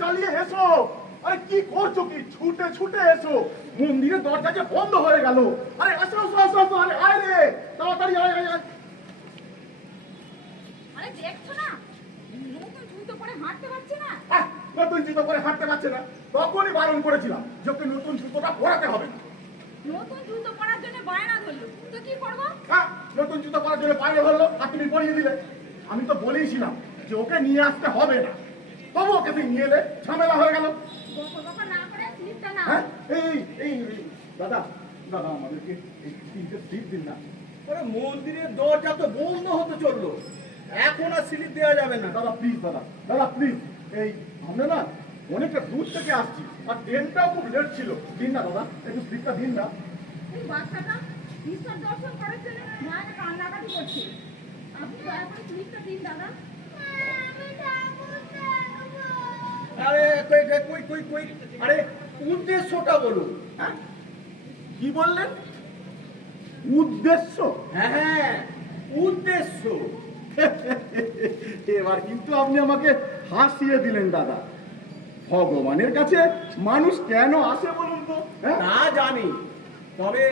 চালিয়ে এসো। আরে কি করছো কি? ছুটে ছুটে এসো, মন্দিরের দরজা যে বন্ধ হয়ে গেল। আরে আসো আসো আসো আসো, আরে আয় রে, তাড়াতাড়ি আয় আয় আয়। আরে দেখছো না, নতুন জুতো পরে হাঁটতে পারছে না। নতুন জুতো পরে হাঁটতে পারছে না? তখনই বারণ করেছিলাম যে ওকে নতুন জুতোটা পরাতে হবে। নতুন জুতো পরার জন্য বায়না ধরলো, তো কি করবো? নতুন জুতো পরার জন্য বাইরে ধরলো আর তুমি পরিয়ে দিলে। আমি তো বলেইছিলাম যে ওকে নিয়ে আসতে হবে না, তবু ওকে তুই নিয়ে এলে, ঝামেলা হয়ে গেল। বকা না করে স্লিপটা না। হ্যাঁ এই এই দাদা দাদা আমাদেরকে এই তিনটে স্লিপ দিন না। আরে মন্দিরের দরজা তো বন্ধ হতে চললো, এখন আর স্লিপ দেওয়া যাবে না। দাদা প্লিজ, দাদা দাদা প্লিজ, এই আমরা না অনেকটা দূর থেকে আসছি আর ট্রেনটাও খুব লেট ছিল, দিন না দাদা, একটু স্লিপটা দিন না। এই বাচ্চাটা ঈশ্বর দর্শন করার জন্য মায়ের কান্নাকাটি করছে, আপনি দয়া করে স্লিপটা দিন দাদা। আরে কই কই কই কই, আরে উদ্দেশ্যটা বলুন। হ্যাঁ কি বললেন? উদ্দেশ্য? হ্যাঁ উদ্দেশ্য। এবার কিন্তু আপনি আমাকে হাসিয়ে দিলেন দাদা। ভগবানের কাছে মানুষ কেন আসে বলুন তো? তা জানি, তবে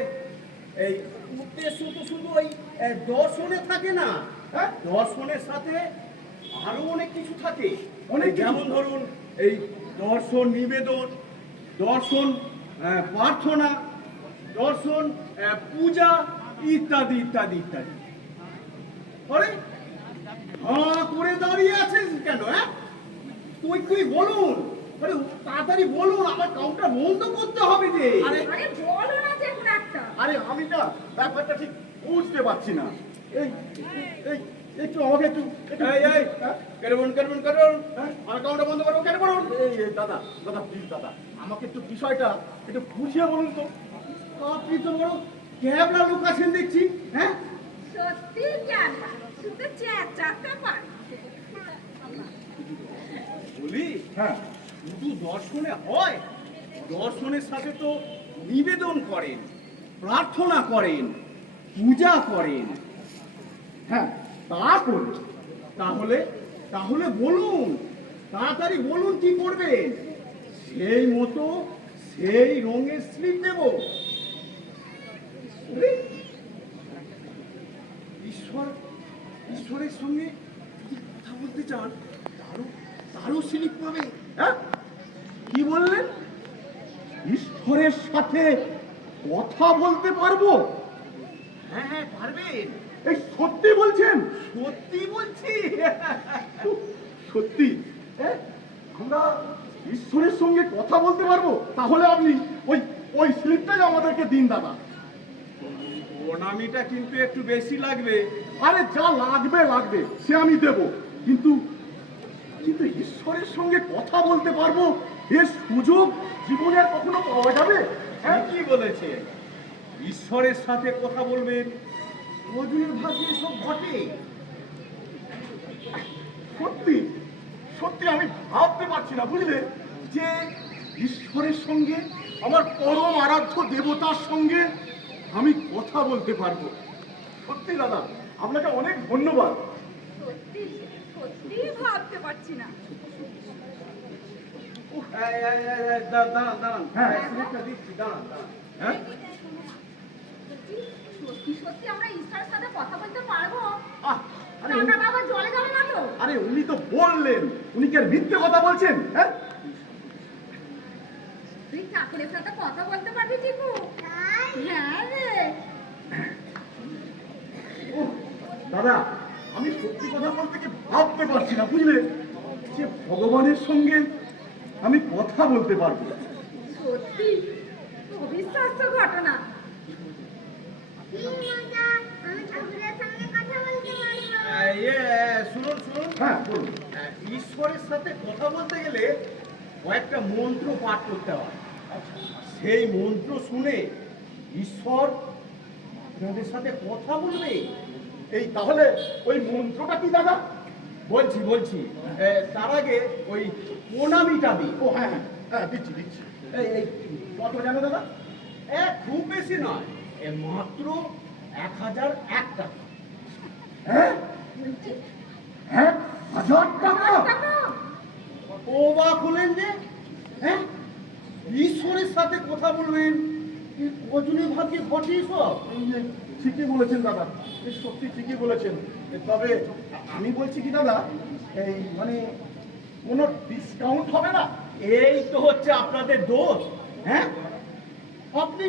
এই উদ্দেশ্য তো শুধু ওই দর্শনে থাকে না, হ্যাঁ দর্শনের সাথে আরো অনেক কিছু থাকে। অনেক কিছু? যেমন ধরুন এই দর্শন নিবেদন, দর্শন প্রার্থনা, দর্শন পূজা ইত্যাদি ইত্যাদি ইত্যাদি। আরে হ্যাঁ করে দাঁড়িয়ে আছেন কেন? তুই তুই বলুন, আরে তাড়াতাড়ি বলুন, আমার কাউন্টার বন্ধ করতে হবে যে। আরে আরে বলো না যে কোনো একটা। আরে আমি না ব্যাপারটা ঠিক বুঝতে পারছি না। এই এই একটু আমাকে একটু এই এই কেরবন কেরবন কেরবন, হ্যাঁ? আমার কাউন্টার বন্ধ করো, কেন বলুন? এই দাদা দাদা প্লিজ দাদা, আমাকে একটু বিষয়টা একটু বুঝিয়ে বলুন তো। আপনি তো বড় ক্যাবলা লোক আছেন দেখছি। হ্যাঁ সত্যি জ্ঞান, শুধু চেঁচাতে পারে। বলি, হ্যাঁ শুধু দর্শনে হয়? দর্শনের সাথে তো নিবেদন করেন, প্রার্থনা করেন, পূজা করেন। হ্যাঁ তা করুন। তাহলে তাহলে বলুন, তাড়াতাড়ি বলুন কি করবেন, সেই মতো সেই রঙের স্লিপ দেব। আরে, ঈশ্বরের সঙ্গে যদি কথা বলতে চান তারও স্লিপ পাবে। হ্যাঁ কি বললেন? ঈশ্বরের সাথে কথা বলতে পারবো? হ্যাঁ হ্যাঁ পারবেন। এই সত্যি বলছেন? সত্যি বলছি। সত্যি? আমরা ঈশ্বরের সঙ্গে কথা বলতে পারবো? তাহলে আপনি ওই ওই স্লিপটাই আমাদেরকে দিন দাদা। প্রণামীটা কিন্তু একটু বেশি লাগবে। আরে যা লাগবে লাগবে সে আমি দেব, কিন্তু কিন্তু ঈশ্বরের সঙ্গে কথা বলতে পারবো এর সুযোগ জীবনে আর কখনো পাওয়া যাবে? কি বলেছে? ঈশ্বরের সাথে কথা বলবেন, অর্জুনের ভাগ্যে সব ঘটে। সত্যি সত্যি আমি ভাবতে পারছি না, বুঝলে, যে ঈশ্বরের সঙ্গে, আমার পরম আরাধ্য দেবতার সঙ্গে আমি কথা বলতে পারবো। সত্যি দাদা, আপনাকে অনেক ধন্যবাদ। সত্যি সত্যি ভাবতে পারছি না। দাঁড়ান দাঁড়ান, হ্যাঁ। স্লিপটা দিচ্ছি, দাঁড়ান দাঁড়ান। হ্যাঁ সত্যি সত্যি আমরা ঈশ্বরের সাথে কথা বলতে পারবো? আরে টাকাটা আবার জলে যাবে না তো? আরে উনি তো বললেন, উনি কি আর মিথ্যে কথা বলছেন? হ্যাঁ তুই ঠাকুরের সাথে কথা বলতে পারবি চিকু? হ্যাঁ রে। দাদা, আমি সত্যি কথা বলতে কি ভাবতে পারছি না, বুঝলে, যে ভগবানের সঙ্গে আমি কথা বলতে পারবো। সত্যি অবিশ্বাস্য ঘটনা। শুনুন শুনুন, হ্যাঁ বলুন। ঈশ্বরের সাথে কথা বলতে গেলে কয়েকটা মন্ত্র পাঠ করতে হয়। সেই মন্ত্র শুনে ঈশ্বর আপনাদের সাথে কথা বলবে। এই তাহলে ওই মন্ত্রটা কি দাদা? বলছি বলছি, তার আগে ওই প্রণামীটা দিই। ও হ্যাঁ হ্যাঁ হ্যাঁ দিচ্ছি দিচ্ছি। এই কত জানো দাদা? খুব বেশি নয়, মাত্র 1001 টাকা। হ্যাঁ বলছি হ্যাঁ 1000 টাকা? টাকা? অবাক হলেন যে, হ্যাঁ, ঈশ্বরের সাথে কথা বলবেন, এ কজনের ভাগ্যে ঘটে সব? এই যে ঠিকই বলেছেন দাদা, এই সত্যি ঠিকই বলেছেন। তবে আমি বলছি কি দাদা, এই মানে কোনো ডিসকাউন্ট হবে না? এই তো হচ্ছে আপনাদের দোষ। হ্যাঁ, আপনি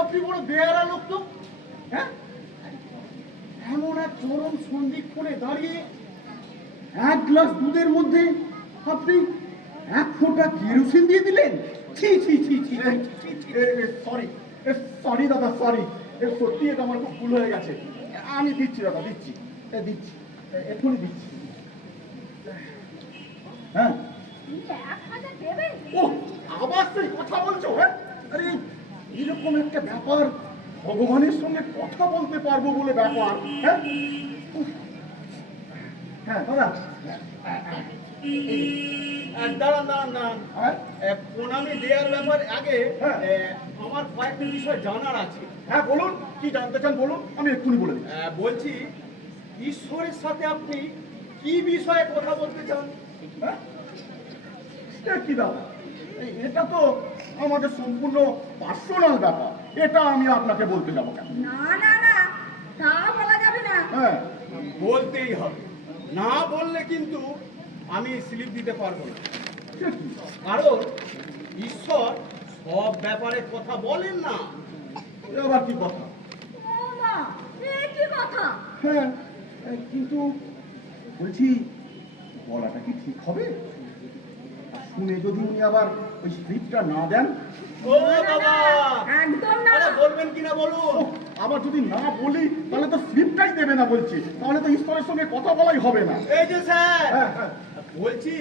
আপনি বড় বেয়ারা লোক তো। হ্যাঁ, এমন এক চরম সন্ধিক্ষণে দাঁড়িয়ে এক গ্লাস দুধের মধ্যে আপনি এক ফোঁটা কেরোসিন দিয়ে দিলেন। ছি ছি ছি ছি ছি, ছি, ছি। সরি সরি দাদা, সরি। সত্যি এটা আমার খুব ভুল হয়ে গেছে। আমি দিচ্ছি দাদা, দিচ্ছি, দিচ্ছি, এক্ষুনি দিচ্ছি। হ্যাঁ, তুমি 1000 দেবে? ও আবার সেই কথা বলছো? হ্যাঁ, আরে এরকম একটা ব্যাপার, ভগবানের সঙ্গে কথা বলতে পারবো বলে ব্যাপার। হ্যাঁ, উফ। হ্যাঁ দাদা, দাঁড়ান দাঁড়ান দাঁড়ান, হ্যাঁ প্রণামী দেওয়ার ব্যাপার আগে হ্যাঁ। আমার কয়েকটা বিষয় জানার আছে। হ্যাঁ বলুন, কি জানতে চান বলুন, আমি এক্ষুনি বলে দিচ্ছি। বলছি, ঈশ্বরের সাথে আপনি কি বিষয়ে কথা বলতে চান? হ্যাঁ? এ কি দাদা, এটা তো আমাদের সম্পূর্ণ পার্সোনাল ব্যাপার, এটা আমি আপনাকে বলতে যাবো কেন? না না না, তা বলা যাবে না। হ্যাঁ, বলতেই হবে, না বললে কিন্তু আমি স্লিপ দিতে পারবো না। সে কি? কারণ ঈশ্বর সব ব্যাপারে কথা বলেন না। এ আবার কি কথা? ও মা, এ কি কথা? হ্যাঁ, কিন্তু বলছি, বলাটা কি ঠিক হবে? আর শুনে যদি উনি আবার ওই স্লিপটা না দেন? ও বাবা, একদম না। আরে বলবেন কিনা বলুন। ওহ, আবার যদি না বলি তাহলে তো স্লিপটাই দেবে না বলছি, তাহলে তো ঈশ্বরের সঙ্গে কথা বলাই হবে না। এই যে স্যার, হ্যাঁ হ্যাঁ, বলছি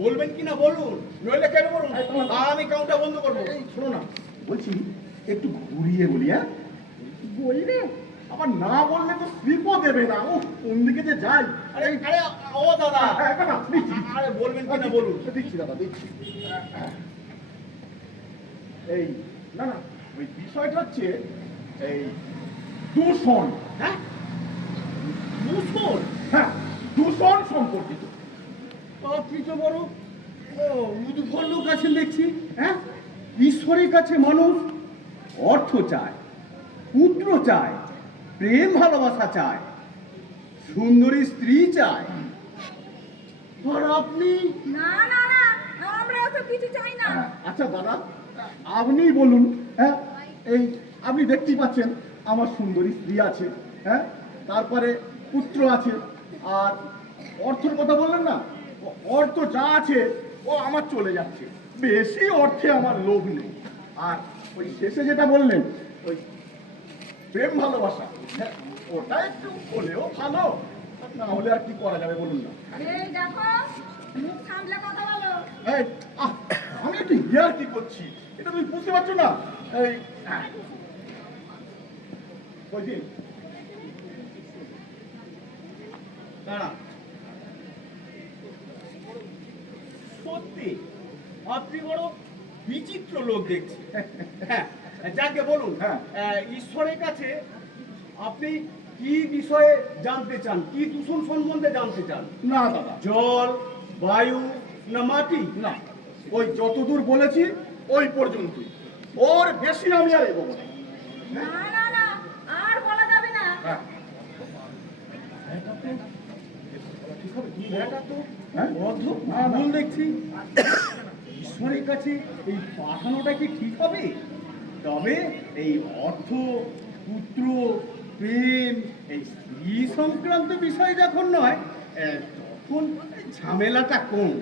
বলবেন কিনা বলুন, নইলে কেন বলুন, এই তোমার- আমি কাউন্টার বন্ধ করবো। এই শোনো না, বলছি একটু ঘুরিয়ে বলি। হ্যাঁ, বলবে? আবার না বললে তো স্লিপও দেবে না। ও কোন দিকে যে যাই। আরে আরে ও দাদা, হ্যাঁ, দাদা, দিচ্ছি। আরে বলবেন কিনা বলুন। দিচ্ছি দাদা, দিচ্ছি। এই না না, ওই বিষয়টা হচ্ছে এই দূষণ। হ্যাঁ, দূষণ? হ্যাঁ, দূষণ সম্পর্কিত। আপনি তো বড় উদ্ভট লোক আছেন দেখছি। হ্যাঁ, ঈশ্বরের কাছে মানুষ অর্থ চায়, পুত্র চায়, প্রেম ভালোবাসা চায়, সুন্দরী স্ত্রী চায়, আর আপনি না না না, আমরা ওসব কিছু চাই না। আচ্ছা দাদা, আপনি বলুন। হ্যাঁ, এই আপনি দেখতেই পাচ্ছেন আমার সুন্দরী স্ত্রী আছে। হ্যাঁ, তারপরে পুত্র আছে, আর অর্থের কথা বললেন না, অর্থ যা আছে ও আমার চলে যাচ্ছে, বেশি অর্থে আমার লোভ নেই। আর ওই শেষে যেটা বললেন, ওই প্রেম ভালোবাসা, হ্যাঁ, ওটা একটু হলেও ভালো, না হলে আর কি করা যাবে বলুন না। এই দেখো, মুখ সামলে কথা বলো। এই, আমি একটু ইয়ার কি করছি, এটা তুমি বুঝতে পারছো না? এই ওই দিন দাঁড়া, সত্যি আপনি বড় বিচিত্র লোক দেখছি। হ্যাঁ, যাকে বলুন, হ্যাঁ। ঈশ্বরের কাছে আপনি কি বিষয়ে জানতে চান, কি দূষণ সম্বন্ধে জানতে চান? না দাদা, জল, বায়ু না মাটি? না, ওই যতদূর বলেছি ওই পর্যন্তই, ওর বেশি আমি আর এগোবো না। না না না, আর বলা যাবে না। হ্যাঁ, এটা তো হ্যাঁ? অদ্ভুত না, না। ভুল দেখছি। ঈশ্বরের কাছে এই পাঠানোটা কি ঠিক হবে? তবে এই অর্থ, পুত্র, প্রেম, এই স্ত্রী সংক্রান্ত বিষয় যখন নয়, তখন ঝামেলাটা কম।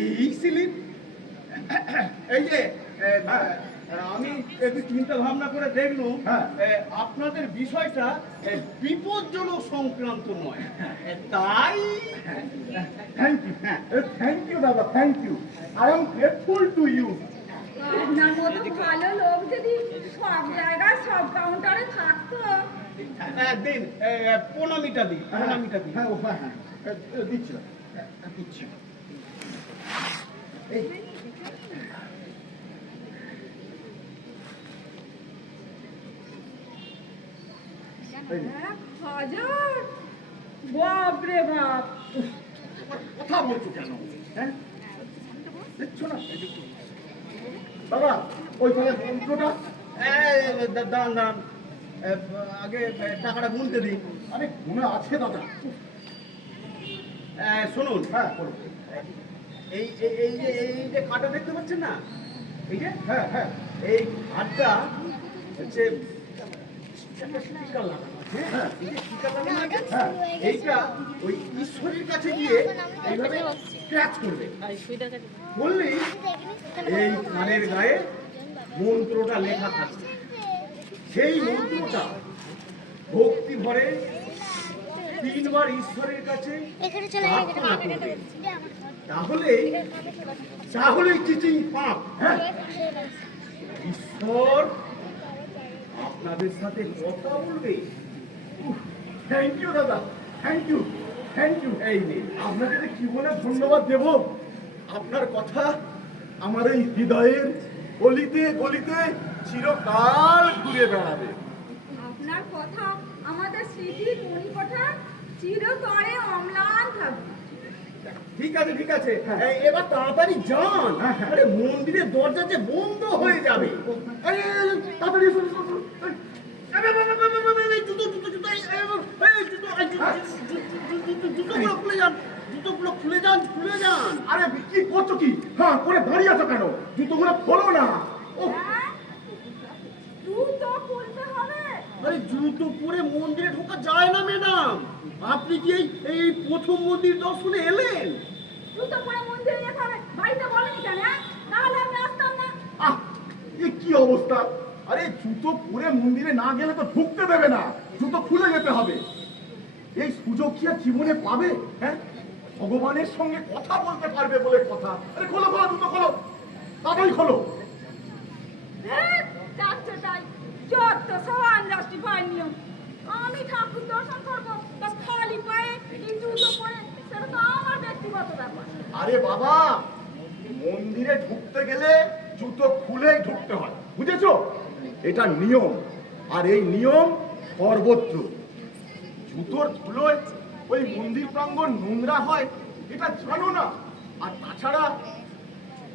এই স্লিপ, এই যে আমি একটু চিন্তা ভাবনা করে দেখলুম, হ্যাঁ। আপনাদের বিষয়টা বিপজ্জনক সংক্রান্ত নয়, তাই থ্যাংক ইউ, থ্যাংক ইউ দাদা, thank you, I am grateful to you. আপনার মতো ভালো লোক যদি সব জায়গায় সব কাউন্টারে থাকতো। দিন, প্রণামীটা দিন, প্রণামীটা দিন। হ্যাঁ, হ্যাঁ, হ্যাঁ, দিচ্ছি দাদা, দিচ্ছি। এই হাজার? বাপ রে বাপ। কথা বলছো কেন? হ্যাঁ দেখছো না দাদা ওইখানে মন্ত্রটা দাঁড়ান দাঁড়ান আগে টাকাটা গুনতে দিন। আরে গুণে আছে দাদা। শুনুন, হ্যাঁ বলুন। এই এই এই যে এই যে কার্ডটা দেখতে পাচ্ছেন না, এই যে হ্যাঁ হ্যাঁ এই কার্ডটা হচ্ছে একটা স্টিকার লাগানো আছে, হ্যাঁ এই যে স্টিকার লাগানো আছে, হ্যাঁ এইটা ওই ঈশ্বরের কাছে গিয়ে এইভাবে স্ক্র্যাচ করবে, বললেই এই কানের গায়ে মন্ত্রটা লেখা থাকবে। সেই মন্ত্রটা ভক্তি ভরে 3 বার ঈশ্বরের কাছে এখানে চলে প্রার্থনা করবে। তাহলেই চিচিং পাপ, হ্যাঁ ঈশ্বর আপনাদের সাথে কথা বলবে। থ্যাংক ইউ দাদা, থ্যাংক ইউ থ্যাংক ইউ। এই নিন। আপনাকে যে কি বলে ধন্যবাদ দেব। আপনার কথা আমার এই হৃদয়ের গলিতে গলিতে চিরকাল ঘুরে বেড়াবে। আপনার কথা আমাদের স্মৃতির মণিকোঠা চিরতরে অম্লান থাকবে। ঠিক আছে ঠিক আছে, হ্যাঁ। এবার তাড়াতাড়ি যান, হ্যাঁ, হ্যাঁ। আরে মন্দিরের দরজা যে বন্ধ হয়ে যাবে। এই, তাড়াতাড়ি এসো, এসো, এসো। এই, জুতোগুলো খুলে যান, জুতোগুলো খুলে যান, খুলে যান। আরে কি করছো কি? হ্যাঁ করে দাঁড়িয়ে আছো কেন? জুতোগুলো খোলো না। ও হ্যাঁ? জুতো খুলতে হবে। আরে জুতো পরে মন্দিরে ঢোকা যায় না ম্যাডাম। আপনি কি এই প্রথম মন্দির দর্শনে এলেন? জুতো পরে মন্দিরে যেতে হবে। বাড়িতে বলেনি কেন? হ্যাঁ? তাহলে আমি আসতাম না। আহ এ কি অবস্থা? আরে জুতো পরে মন্দিরে না গেলে তো ঢুকতে দেবে না। জুতো খুলে যেতে হবে। এই সুযোগ কি আর জীবনে পাবে? হ্যাঁ ভগবানের সঙ্গে কথা বলতে পারবে বলে কথা। আরে খোলো খোলো, জুতো খোলো, তাড়াতাড়ি খোলো। হ্যাঁ, যাচ্ছে তাই। যত সমান রাষ্ট্রীয় নিয়ম। আমি ঠাকুর দর্শন করবো তা খালি পায়ে এই জুতো পরে, সেটা তো আমার ব্যক্তিগত ব্যাপার। আরে বাবা, মন্দিরে ঢুকতে গেলে জুতো খুলেই ঢুকতে হয়, বুঝেছো? এটা নিয়ম, আর এই নিয়ম সর্বত্র। জুতোর ধুলোয় ওই মন্দির প্রাঙ্গণ নোংরা হয়, এটা জানো না? আর তাছাড়া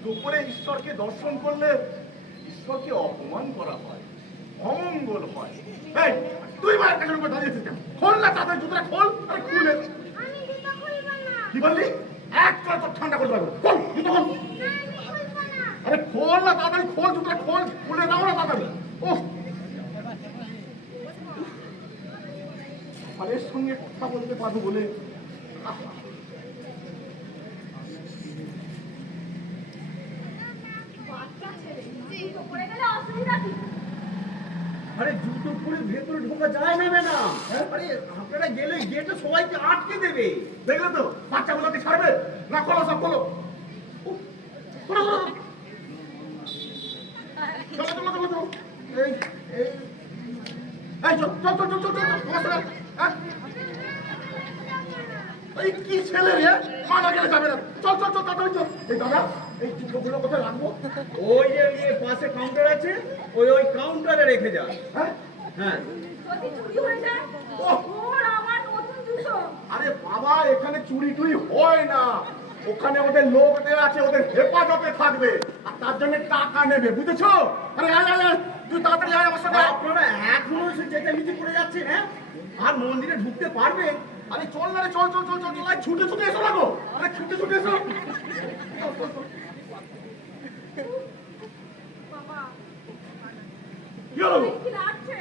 দুপুরে ঈশ্বরকে দর্শন করলে ঈশ্বরকে অপমান করা হয়, অমঙ্গল হয়। এই তুই মায়ের কাছে উপরে দাঁড়িয়েছিস কেন? খোল না তাদের জুতোটা খোল। আরে খুলে আমি জুতো খুলবো না। কি বললি? এক চড় তোর ঠান্ডা করে দেবো। খোল জুতো খোল। না, আমি খুলবো না। আরে খোল না তাড়াতাড়ি, খোল জুতোটা খোল, খুলে দাও না তাড়াতাড়ি। ওহ ফলের সঙ্গে কথা বলতে পারবো বলে আহা। বাচ্চা ছেলে, জুতো পরে গেলে অসুবিধা কি? আরে জুতো পরে ভেতরে ঢোকা যায় না ম্যাডাম। আরে আপনারা গেলে গেটে সবাইকে আটকে দেবে। দেখলে তো বাচ্চাগুলোকে ছাড়বে না? খোলো সব খোলো। উফ, খোলো, খোলো। চলো, চলো, চলো, চলো। এই এই এই চল চল চল চল চল চল আমার সঙ্গে, হ্যাঁ? এই কি ছেলে রে? মানা গেলে যাবে না। চল চল চল তাড়াতাড়ি চল। এই দাদা, এই জুতোগুলো কোথায় রাখবো? ওই যে পাশে কাউন্টার আছে, ওই কাউন্টারে রেখে যান। হ্যাঁ হ্যাঁ যদি চুরি হয়ে যায়, ওর আমার নতুন জুতো। আরে বাবা, এখানে চুরি টুরি হয় না। ওখানে ওদের লোকদের আছে, ওদের হেফাজতে থাকবে, আর তার জন্য টাকা নেবে, বুঝেছো? আরে আয় আয় আয়, তুই তাড়াতাড়ি আয় আমার সাথে। আপনারা এখনো সে চেঁচামেচি করে যাচ্ছেন, হ্যাঁ? আর মন্দিরে ঢুকতে পারবেন? আরে চল না রে, চল চল চল চল চল। আয়, ছুটে ছুটে এসো না গো। আরে ছুটে ছুটে এসো। চল, চল, চল। বাবা, কি হলো? কি লাগছে?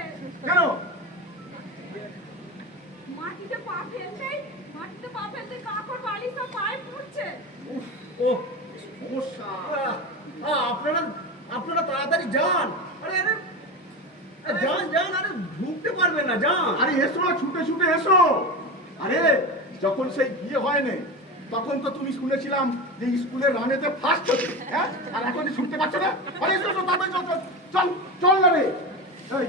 কেন? মাটিতে পা ফেলতেই কাকড় বালি সব পায়ে পড়ছে। ও সমস্যা। আপনারা তাড়াতাড়ি যান। আরে আরে যান যান, আরে ঢুকতে পারবেন না, যান। আরে এসো না, ছুটে ছুটে এসো। আরে যখন সেই বিয়ে হয়নি তখন তো তুমি শুনেছিলাম যে স্কুলের রানেতে ফার্স্ট হচ্ছে, হ্যাঁ? আর এখন যে ছুটতে পারছো না? আরে এসো এসো, তাড়াতাড়ি চল চল চল চল না রে। এই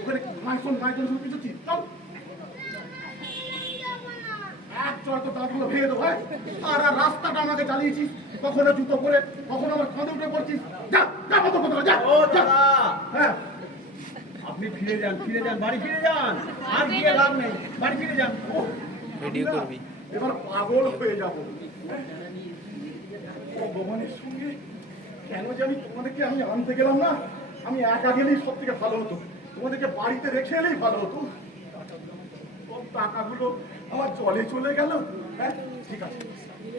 ওখানে মায়ের জন্য শুনতে চল চল। এক চল তো দাঁতগুলো ভেঙে দেবো, হ্যাঁ? আর আর রাস্তাটা আমাকে চালিয়েছিস, কখনো জুতো পরে, কখনো আমার কাঁধে উঠে পড়ছিস। যা যা মতো কথা যা। ও যা। দাদা, হ্যাঁ আপনি ফিরে যান, বাড়ি ফিরে যান। আর গিয়ে লাভ নেই, বাড়ি ফিরে যান। ভিডিও করবি, এবার পাগল হয়ে যাবো। ভগবানের সঙ্গে কেন যে তোমাদেরকে আমি আনতে গেলাম না, আমি একা গেলেই সব থেকে ভালো হতো, তোমাদেরকে বাড়িতে রেখে এলেই ভালো হতো। সব টাকাগুলো আমার জলে চলে গেল। হ্যাঁ ঠিক আছে,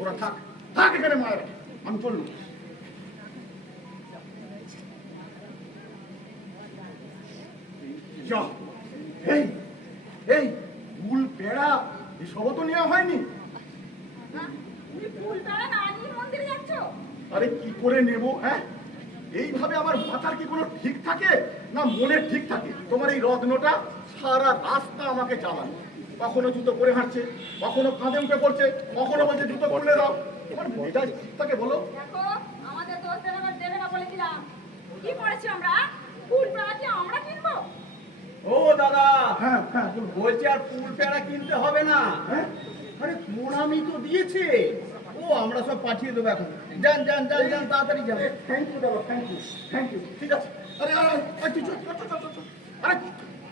ওরা থাক থাক এখানে মায়ের, আমি চললুম। যা এই এই ফুল পেড়া এসবও তো নেওয়া হয়নি। হ্যাঁ? তুমি ফুল পেড়া না নিয়ে মন্দিরে যাচ্ছ? আরে কি করে নেব? হ্যাঁ এইভাবে আমার মাথার কি কোনো ঠিক থাকে না মনের ঠিক থাকে? তোমার এই রত্নটা সারা রাস্তা আমাকে চালান, কখনো জুতো পরে হাঁটছে, কখনো কাঁধে উঠে পড়ছে, কখনো বলছে জুতো খুলে দাও। তোমার মেজাজ ঠিক থাকে বলো? দেখো আমাদের দোষদের আবার দেবে না বলে দিলাম। কি করেছি আমরা? ফুল পেড়া কি আমরা কিনবো? ও দাদা, হ্যাঁ হ্যাঁ বলো। বলছি আর ফুল পেড়া কিনতে হবে না। হ্যাঁ আরে প্রণামী তো দিয়েছে, ও আমরা সব পাঠিয়ে দেবো এখন। যান যান যান যান, তাড়াতাড়ি যান। থ্যাংক ইউ দাদা, থ্যাংক ইউ থ্যাংক ইউ। ঠিক আছে। আরে আরে আরে চল চল চল চল চল। আরে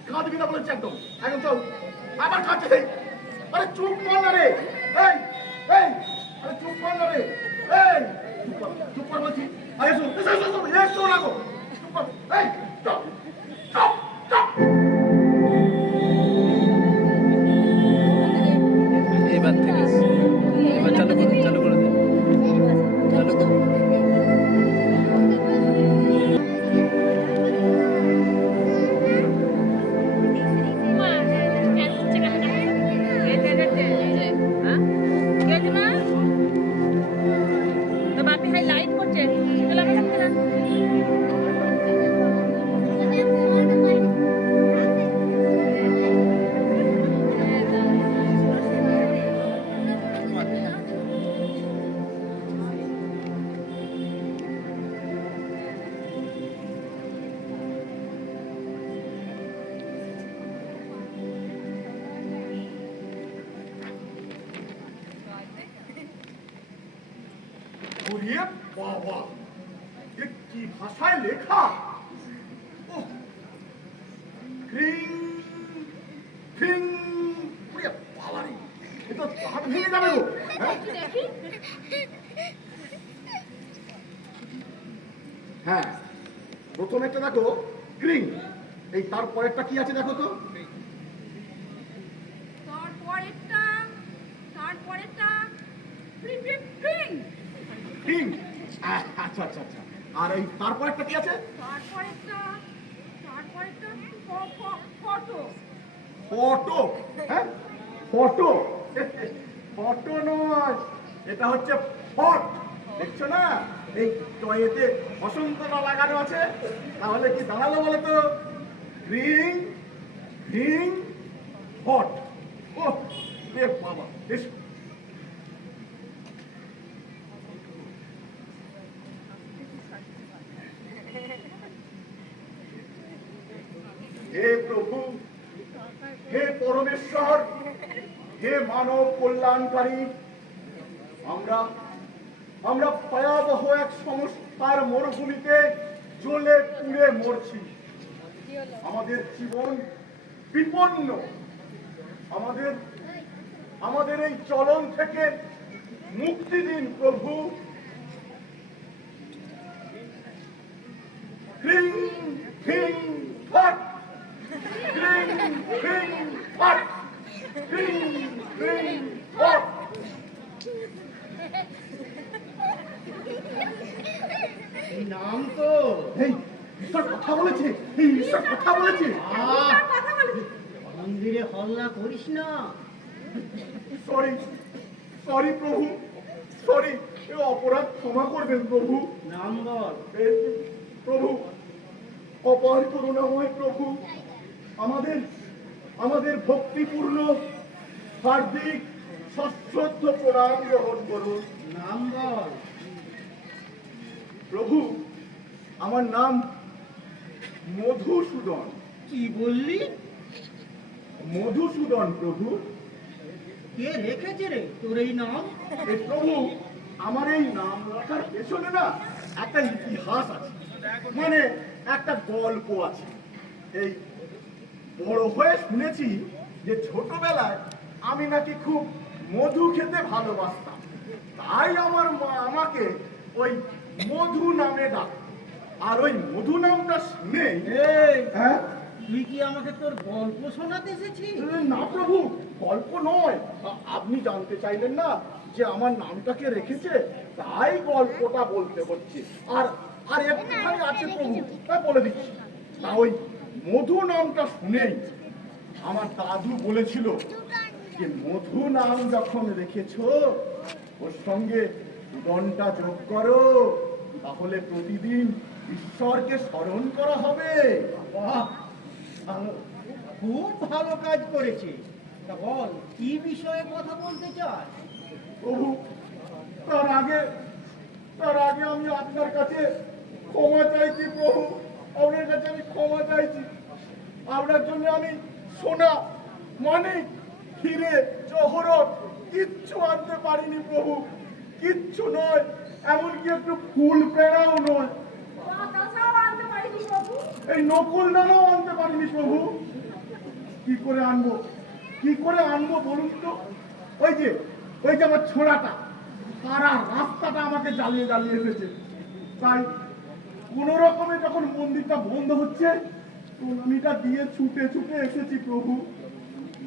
কাঁদবি না বলেছি একদম একদম চল। আবার কাঁদছে সেই। আরে চুপ কর না রে। এই এই আরে চুপ কর না রে। এই চুপ কর বলছি। আরে এসো এসো এসো এসো না গো। চুপ কর। এই চুপ চুপ চুপ। এবার থেকে এবার চালু করে দে চালু করে দে। ওরে বাবা, এ কি ভাষায় লেখা! ওহ, ক্রিং ক্রিং। ওরে বাবা রে, এ তো দাঁত ভেঙে যাবে গো। হ্যাঁ? দেখি হ্যাঁ, প্রথম একটা দেখো ক্রিং, এই তারপরেরটা কি আছে দেখো তো। তারপরেরটা প্রিং। ক্রিং, আচ্ছা আচ্ছা আচ্ছা। আর এই তারপরেরটা কি আছে? তারপরেরটা ফটো। ফটো। হ্যাঁ ফটো, ফটো নয়, এটা হচ্ছে ফট। দেখছো না এই টয়েতে বসন্তটা লাগানো আছে, তাহলে কি দাঁড়ালো বলো তো? রিং রিং ফট। ও রে বাবা, এসো। হে প্রভু, হে পরমেশ্বর, হে মানব কল্যাণকারী, আমরা ভয়াবহ এক সমস্যার মরুভূমিতে জ্বলে পুড়ে মরছি। আমাদের জীবন বিপন্ন। আমাদের এই চলন থেকে মুক্তি দিন প্রভু। ক্রিং ক্রিং ফট, ক্রিং ক্রিং ফট, ক্রিং ক্রিং ফট। এই নাম তো এই ঈশ্বর কথা বলেছে, এই ঈশ্বর কথা বলেছে। মন্দিরে হল্লা করিস না। সরি সরি প্রভু, সরি, এ অপরাধ ক্ষমা করবেন প্রভু। নাম বল। এই প্রভু, অপার করুণাময় প্রভু, আমাদের ভক্তিপূর্ণ হার্দিক সশ্রদ্ধ প্রণাম গ্রহণ করুন। নাম বল। প্রভু, আমার নাম মধুসূদন। কি বললি? মধুসূদন প্রভু। কে রেখেছে রে তোর এই নাম? এই প্রভু, আমার এই নাম রাখার পেছনে না একটা ইতিহাস আছে, মানে একটা গল্প আছে। এই বড় হয়ে শুনেছি যে ছোটবেলায় আমি নাকি খুব মধু খেতে ভালোবাসতাম, তাই আমার মা আমাকে ওই মধু নামে ডাক। আর ওই মধু নামটা শুনেই এই, হ্যাঁ তুই কি আমাকে তোর গল্প শোনাতে এসেছিস? না প্রভু, গল্প নয়। আপনি জানতে চাইলেন না যে আমার নামটাকে রেখেছে, তাই গল্পটা বলতে হচ্ছে। আর আর একটুখানি আছে প্রভু, তাই বলে দিচ্ছি। তা ওই মধু নামটা শুনেই আমার দাদু বলেছিল যে মধু নাম যখন রেখেছো ওর সঙ্গে উদনটা যোগ করো, তাহলে প্রতিদিন ঈশ্বরকে স্মরণ করা হবে। বাহ, ভালো, খুব ভালো কাজ করেছে। তা বল, কি বিষয়ে কথা বলতে চাস? প্রভু, তার আগে আমি আপনার কাছে ক্ষমা চাইছি প্রভু। আপনার কাছে আমি ক্ষমা চাইছি। আপনার জন্য আমি সোনা, মানিক, হিরে, জহরত কিচ্ছু আনতে পারিনি প্রভু, কিচ্ছু নয়, এমনকি একটু ফুল পেড়াও নয়, বাতাসাও আনতে পারিনি প্রভু। এই নকুল দানাও আনতে পারিনি প্রভু। কি করে আনবো, কি করে আনবো বলুন তো? ওই যে আমার ছোড়াটা সারা রাস্তাটা আমাকে জ্বালিয়ে জ্বালিয়ে এসেছে। তাই কোন রকমে যখন মন্দিরটা বন্ধ হচ্ছে, প্রণামীটা দিয়ে ছুটে ছুটে এসেছি প্রভু।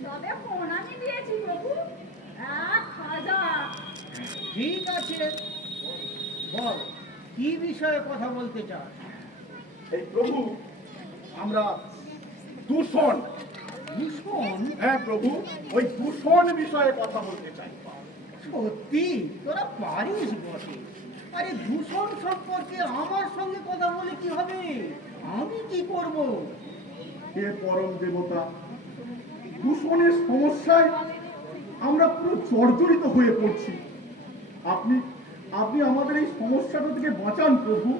তবে প্রণামী দিয়েছি প্রভু, 1000। ঠিক আছে, বল, কি বিষয়ে কথা বলতে চাস? এই প্রভু, আমরা দূষণ, দূষণ? হ্যাঁ প্রভু, ওই দূষণ বিষয়ে কথা বলতে চাই। সত্যি তোরা পারিস বটে। আরে দূষণ সম্পর্কে আমার সঙ্গে কথা বলে কি হবে? আমি কি করব? হে পরম দেবতা, দূষণের সমস্যায় আমরা পুরো জর্জরিত হয়ে পড়ছি। আপনি আপনি আমাদের এই সমস্যাটা থেকে বাঁচান প্রভু।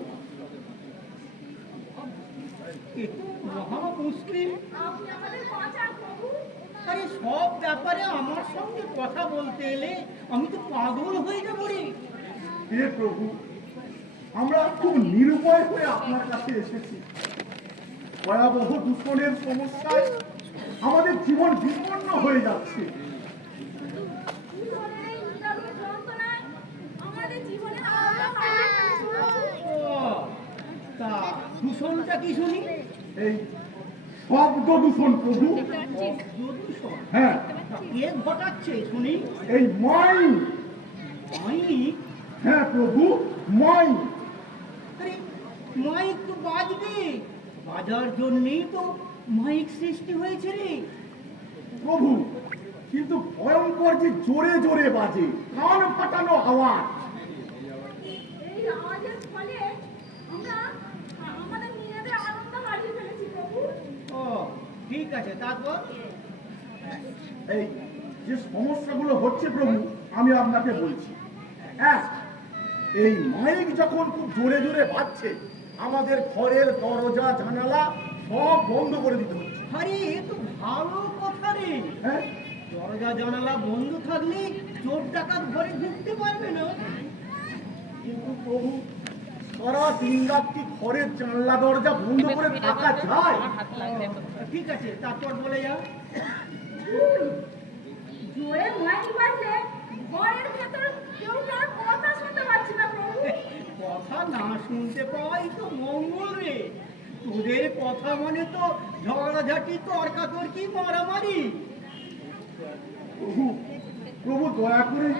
এ তো মহা মুশকিল। আপনি আমাদের বাঁচান প্রভু। আরে সব ব্যাপারে আমার সঙ্গে কথা বলতে এলে আমি তো পাগল হয়ে যাবো রে। হে প্রভু, আমরা খুব নিরুপায় হয়ে আপনার কাছে এসেছি। ভয়াবহ দূষণের সমস্যায় আমাদের জীবন বিপন্ন হয়ে যাচ্ছে। দূষণের এই নিদারুণ যন্ত্রণায় আমাদের জীবনের আলোটা হারিয়ে ফেলেছি প্রভু। ও, তা দূষণটা কি শুনি? এই শব্দ দূষণ প্রভু। শব্দ দূষণ? হ্যাঁ, তা কে ঘটাচ্ছে শুনি? এই মাইন। মাইক? হ্যাঁ প্রভু, মাইন। আরে মাইক তো বাজবে, বাজার জন্যেই তো মাইক সৃষ্টি হয়েছে রে। প্রভু, কিন্তু ভয়ঙ্কর যে জোরে জোরে বাজে, কান ফাটানো আওয়াজ। এই আওয়াজের ফলে আমরা আমাদের নিজেদের আনন্দ হারিয়ে ফেলেছি প্রভু। ও ঠিক আছে, তারপর? এই যে সমস্যাগুলো হচ্ছে প্রভু, আমি আপনাকে বলছি। এক, এই মাইক যখন খুব জোরে জোরে বাজছে, আমাদের ঘরের দরজা জানালা সব বন্ধ করে দিতে হচ্ছে। আরে এ তো ভালো কথা রে। হ্যাঁ, দরজা জানালা বন্ধ থাকলে চোর ডাকাত ঘরে ঢুকতে পারবে না। কিন্তু প্রভু, সারা দিন রাত কি ঘরের জানলা দরজা বন্ধ করে থাকা যায়? ঠিক আছে, তারপর বলে যাও। জোরে মাইক বাজলে ঘরের ভেতর কেউ কার কথা শুনতে পাচ্ছি না প্রভু। কথা না শুনতে পাওয়াই তো মঙ্গল রে। তোদের কথা মানে তো ঝগড়াঝাটি, তর্কাতর্কি, মারামারি। প্রভু, প্রভু দয়া করে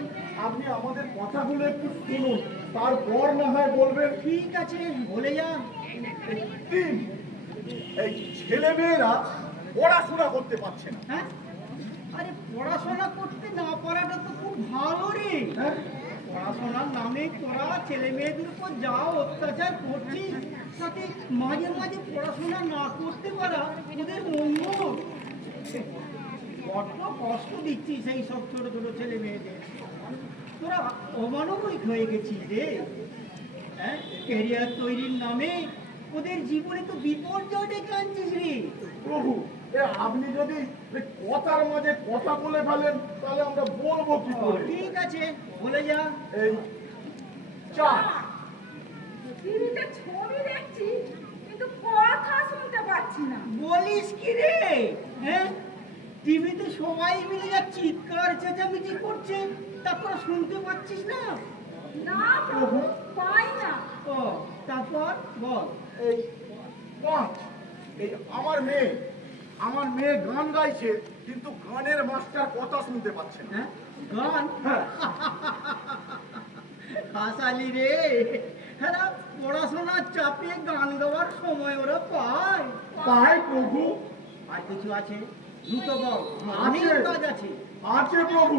আপনি আমাদের কথাগুলো একটু শুনুন, তারপর না হয় বলবেন। ঠিক আছে, বলে যা। তিন, এই ছেলে মেয়েরা পড়াশোনা করতে পারছে না। হ্যাঁ, আরে পড়াশোনা করতে না পারাটা তো খুব ভালো রে। হ্যাঁ, পড়াশোনার নামে তোরা ছেলে মেয়েদের উপর যা অত্যাচার করছিস, তাতে মাঝে মাঝে পড়াশোনা না করতে পারা ওদের মঙ্গল। বড্ড কষ্ট দিচ্ছিস সেই সব ছোট ছোট ছেলে মেয়েদের। তোরা অমানবিক হয়ে গেছিস রে। হ্যাঁ, ক্যারিয়ার তৈরির নামে ওদের জীবনে তো বিপর্যয় ডেকে আনছিস রে। প্রভু, আপনি যদি এই কথার মাঝে কথা বলে ফেলেন, তাহলে আমরা বলবো কি করে? ঠিক আছে, বলে যা। এই চার, টিভিতে ছবি দেখছি কিন্তু কথা শুনতে পাচ্ছি না। বলিস কি রে? হ্যাঁ, টিভিতে সবাই মিলে যা চিৎকার চেঁচামেচি করছে, তা তোরা শুনতে পাচ্ছিস না? না প্রভু, পাই না। ও তারপর বল। এই পাঁচ, এই আমার মেয়ে গান গাইছে, কিন্তু গানের মাস্টার কথা শুনতে পাচ্ছে না। হ্যাঁ গান? হ্যাঁ, হাসালি রে, হ্যাঁ পড়াশোনার চাপে গান গাওয়ার সময় ওরা পায়? পায় প্রভু। আর কিছু আছে? দ্রুত বল, আছে। অনেক কাজ আছে। আছে প্রভু,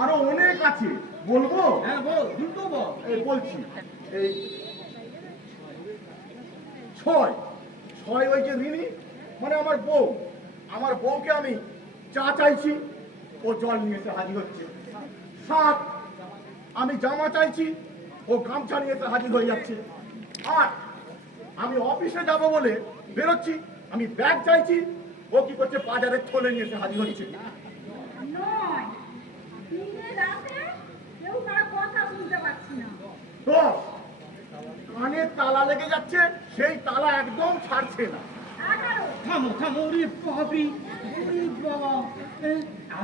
আরো অনেক আছে, বলবো? হ্যাঁ বল, দ্রুত বল। এই বলছি, এই ছয়, ওই যে রিনি, মানে আমার বউকে আমি চা চাইছি, ও জল নিয়ে এসে হাজির হচ্ছে। 7, আমি জামা চাইছি, ও গামছা নিয়ে এসে হাজির হয়ে যাচ্ছে। 8, আমি অফিসে যাব বলে বেরোচ্ছি, আমি ব্যাগ চাইছি, ও কি করছে, বাজারে থলে নিয়ে এসে হাজির হচ্ছে। 9, দিনে রাতে কেউ কার কথা শুনতে পাচ্ছি না। 10, কানে তালা লেগে যাচ্ছে, সেই তালা একদম ছাড়ছে না। 11, থামো থামো, ওরে বাবরি, ওরে বাবা,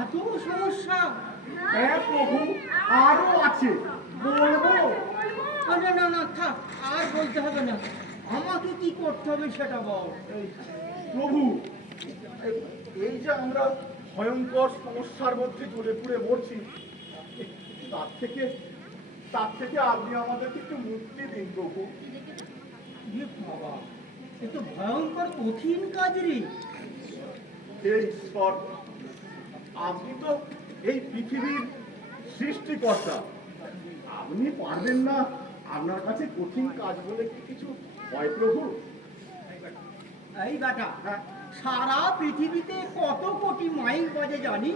এত সমস্যা? হ্যাঁ প্রভু, আরো আছে, বলবো? না না না থাক, আর বলতে হবে না। আমাকে কি করতে হবে সেটা বল। এই প্রভু, এই যে আমরা ভয়ঙ্কর সমস্যার মধ্যে জ্বলে পুড়ে মরছি, তার থেকে আপনি আমাদেরকে একটু মুক্তি দিন প্রভু। এ বাবা, এ তো ভয়ঙ্কর কঠিন কাজ রে। হে ঈশ্বর, আপনি তো এই পৃথিবীর সৃষ্টিকর্তা, আপনি পারবেন না? আপনার কাছে কঠিন কাজ বলে কি কিছু হয় প্রভু? এই বেটা, হ্যাঁ, সারা পৃথিবীতে কত কোটি মাইক বাজে জানি?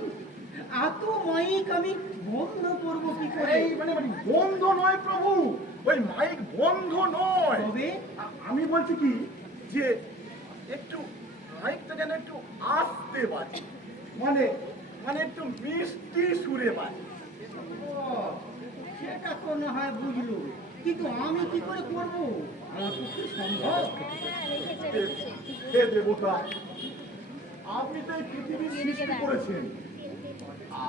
এত মাইক আমি বন্ধ করবো কি করে? এই মানে বন্ধ নয় প্রভু, ওই মাইক বন্ধ নয়। তবে আমি বলছি কি, যে একটু মাইকটা যেন একটু আস্তে বাজে, মানে একটু মিষ্টি সুরে বাজে। ও, সেটা তো না হয় বুঝলো, কিন্তু আমি কি করে করবো? আমার পক্ষে সম্ভব? হে দেবতা, আপনি তো এই পৃথিবীর সৃষ্টি করেছেন,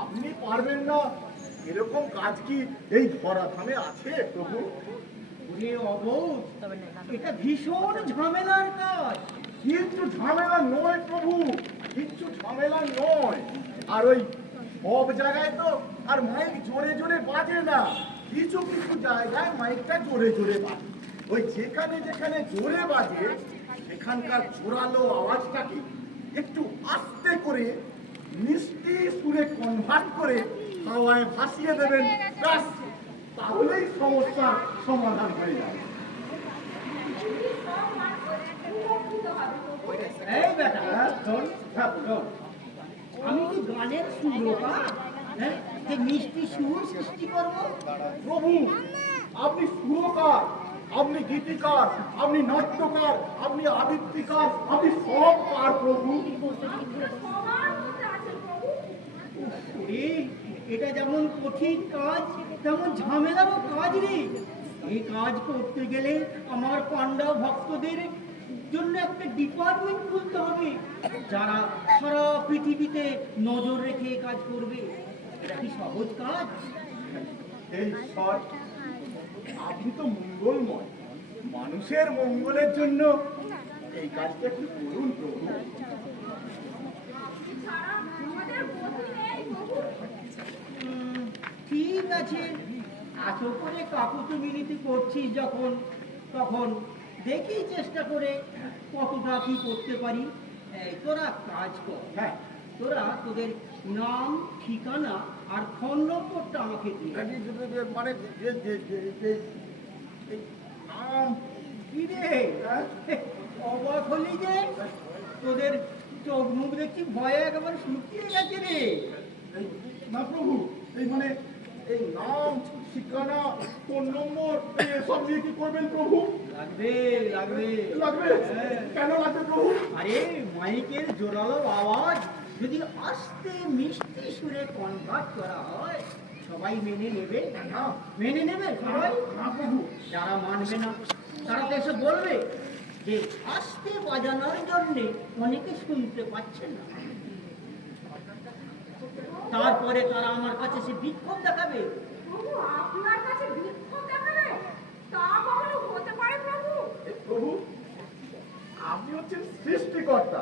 আপনি পারবেন না? এরকম কাজ কি এই ধরাধামে আছে প্রভু? ওরে অবোধ, এটা ভীষণ ঝামেলার কাজ। কিচ্ছু ঝামেলা নয় প্রভু, কিচ্ছু ঝামেলা নয়। আর ওই সব জায়গায় তো আর মাইক জোরে জোরে বাজে না, কিছু কিছু জায়গায় মাইকটা জোরে জোরে বাজে। ওই যেখানে যেখানে জোরে বাজে, সেখানকার জোরালো আওয়াজটাকে একটু আস্তে করে মিষ্টি সুরে কনভার্ট করে হাওয়ায় ভাসিয়ে দেবেন, ব্যাস, তাহলেই সমস্যার সমাধান হয়ে যাবে। সব মানুষ উপকৃত হবে প্রভু। এই বেটা, শোন, শোন, আমি কি গানের সুরকার? হ্যাঁ, যে মিষ্টি সুর সৃষ্টি করবো? প্রভু, আপনি সুরকার, আপনি গীতিকার, আপনি নাট্যকার, আপনি আবৃত্তিকার, আপনি সব কার প্রভু। আপনার সবার মধ্যে আছে প্রভু। ওরে, এটা যেমন কঠিন কাজ, তেমন ঝামেলারও কাজ রে। এই কাজ করতে গেলে আমার পান্ডা ভক্তদের জন্য একটা ডিপার্টমেন্ট খুলতে হবে, যারা সারা পৃথিবীতে নজর রেখে কাজ করবে। এটা কি সহজ কাজ? এই ঈশ্বর, আপনি তো মঙ্গলময়, মানুষের মঙ্গলের জন্য এই কাজটা একটু করুন প্রভু। আপনি ছাড়া আমাদের গতি নেই প্রভু। ঠিক আছে, এত করে কাকুতি মিনতি করছিস যখন, তখন দেখি চেষ্টা করে কতটা কি করতে পারি। এই, তোরা কাজ কর। হ্যাঁ, তোরা তোদের নাম, ঠিকানা আর ফোন নম্বরটা আমাকে দিয়ে মানে এই নাম, কি রে, অবাক হলি যে? তোদের চোখ মুখ দেখছি ভয়ে একেবারে শুকিয়ে গেছে রে। এই না প্রভু, এই মানে এই নাম, ঠিকানা, ফোন নম্বর, এসব দিয়ে কি করবেন প্রভু? লাগবে লাগবে লাগবে? হ্যাঁ। কেন লাগবে প্রভু? আরে মাইকের জোরালো আওয়াজ যদি আস্তে মিষ্টি সুরে কনভার্ট করা হয়, সবাই মেনে নেবে না? মেনে নেবে সবাই? না প্রভু। যারা মানবে না তারা তো এসে বলবে যে আস্তে বাজানোর জন্য অনেকে শুনতে পাচ্ছে না। তারপরে তারা আমার কাছে সে বিক্ষোভ দেখাবে। প্রভু, আপনার কাছে বিক্ষোভ আপনি হচ্ছেন সৃষ্টিকর্তা,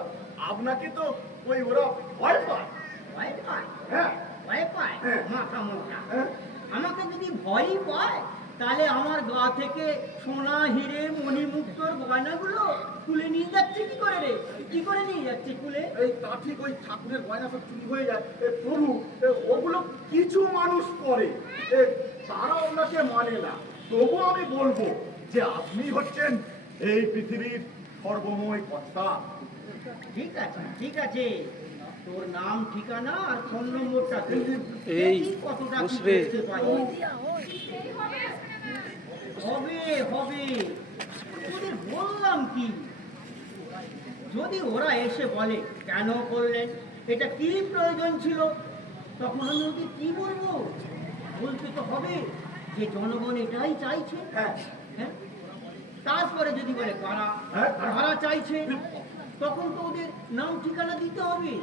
আপনাকে তো ওই ওরা ভয় পায়। ভয় পায়? হ্যাঁ ভয় পায়? হ্যাঁ। মাথা মোটা। হ্যাঁ। আমাকে যদি ভয়ই পায় তাহলে আমার গা থেকে সোনা হিরে মণিমুক্তর গয়নাগুলো খুলে নিয়ে যাচ্ছে কি করে রে? কি করে নিয়ে যাচ্ছে খুলে? এই তা ঠিক, ওই ঠাকুরের গয়না সব চুরি হয়ে যায়। প্রভু, ওগুলো কিছু মানুষ করে, তারা ওনাকে মানে না। তবু আমি বলবো যে আপনি হচ্ছেন এই পৃথিবীর সর্বময় কর্তা। ঠিক আছে, ঠিক আছে, তোর নাম ঠিকানা আর ফোন নম্বরটা দে। এই, দেখি কতটা কি বুঝবে। করতে পারি। দিতেই হবে। হবে হবে, ওদের বললাম কি, যদি ওরা এসে বলে কেন করলেন, এটা কি প্রয়োজন ছিল, তখন আমি ওদের কি বলবো? বলতে তো হবে যে জনগণ এটাই চাইছে। হ্যাঁ। হ্যাঁ, তারপরে যদি বলে কারা হ্যাঁ। কারা চাইছে, তখন তো ওদের নাম ঠিকানা দিতে হবে।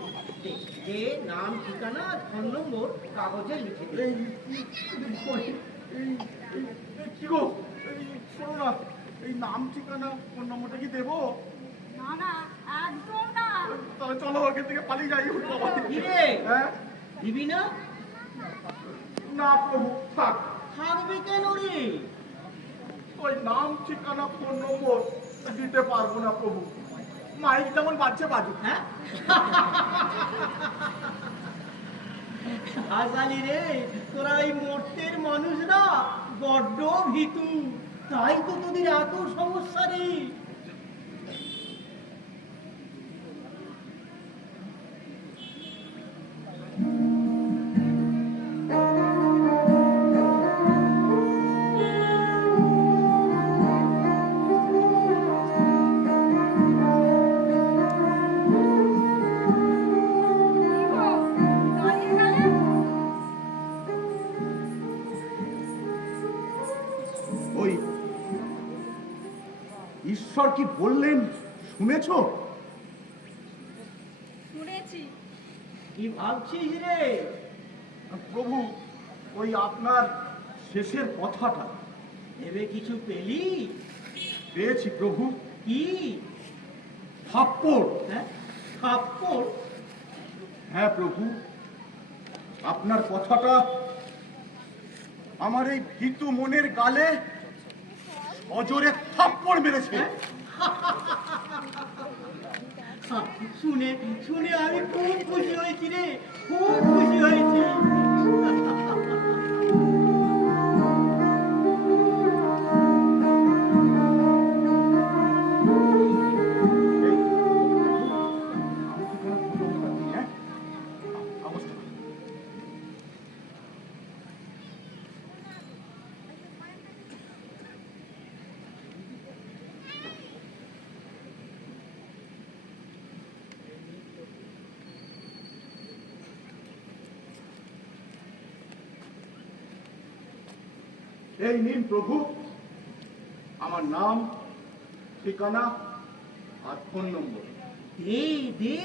যে নাম ঠিকানা আর ফোন নম্বর কাগজে লিখে দেবে। এই কি গো, এই শোনো না, এই নাম ঠিকানা ফোন নম্বরটা কি দেবো? না না, একদম না। তাহলে চলো এখান থেকে পালিয়ে যাই। বাবা। কি রে? হ্যাঁ। দিবি না? না প্রভু, থাক। থাকবে কেন রে? ওই নাম ঠিকানা ফোন নম্বর দিতে পারবো না প্রভু। মাইক যেমন বাজছে বাজুক। হ্যাঁ, হাসালি রে, তোরা এই মর্তের মানুষরা বড্ড ভীতু, তাই তো তোদের এত সমস্যা রে। কি গো, দাঁড়িয়ে গেলে? ওই ঈশ্বর কি বললেন শুনেছো? শুনেছি। কি ভাবছিস রে? প্রভু, ওই আপনার শেষের কথাটা ভেবে কিছু পেলি? পেয়েছি প্রভু। কি? থাপ্পড়। হ্যাঁ, থাপ্পড়? হ্যাঁ প্রভু, আপনার কথাটা আমার এই ভীতু মনের গালে অজরে থাপ্পড় মেরেছে। শুনে শুনে আমি খুব খুশি হয়েছি রে, খুব খুশি হয়েছি। এই, আমি কি কোনো প্রলোভনটা দিই, হ্যাঁ? অবস্থা। এই নিন প্রভু আমার নাম, ঠিকানা আর ফোন নম্বর। দে দে,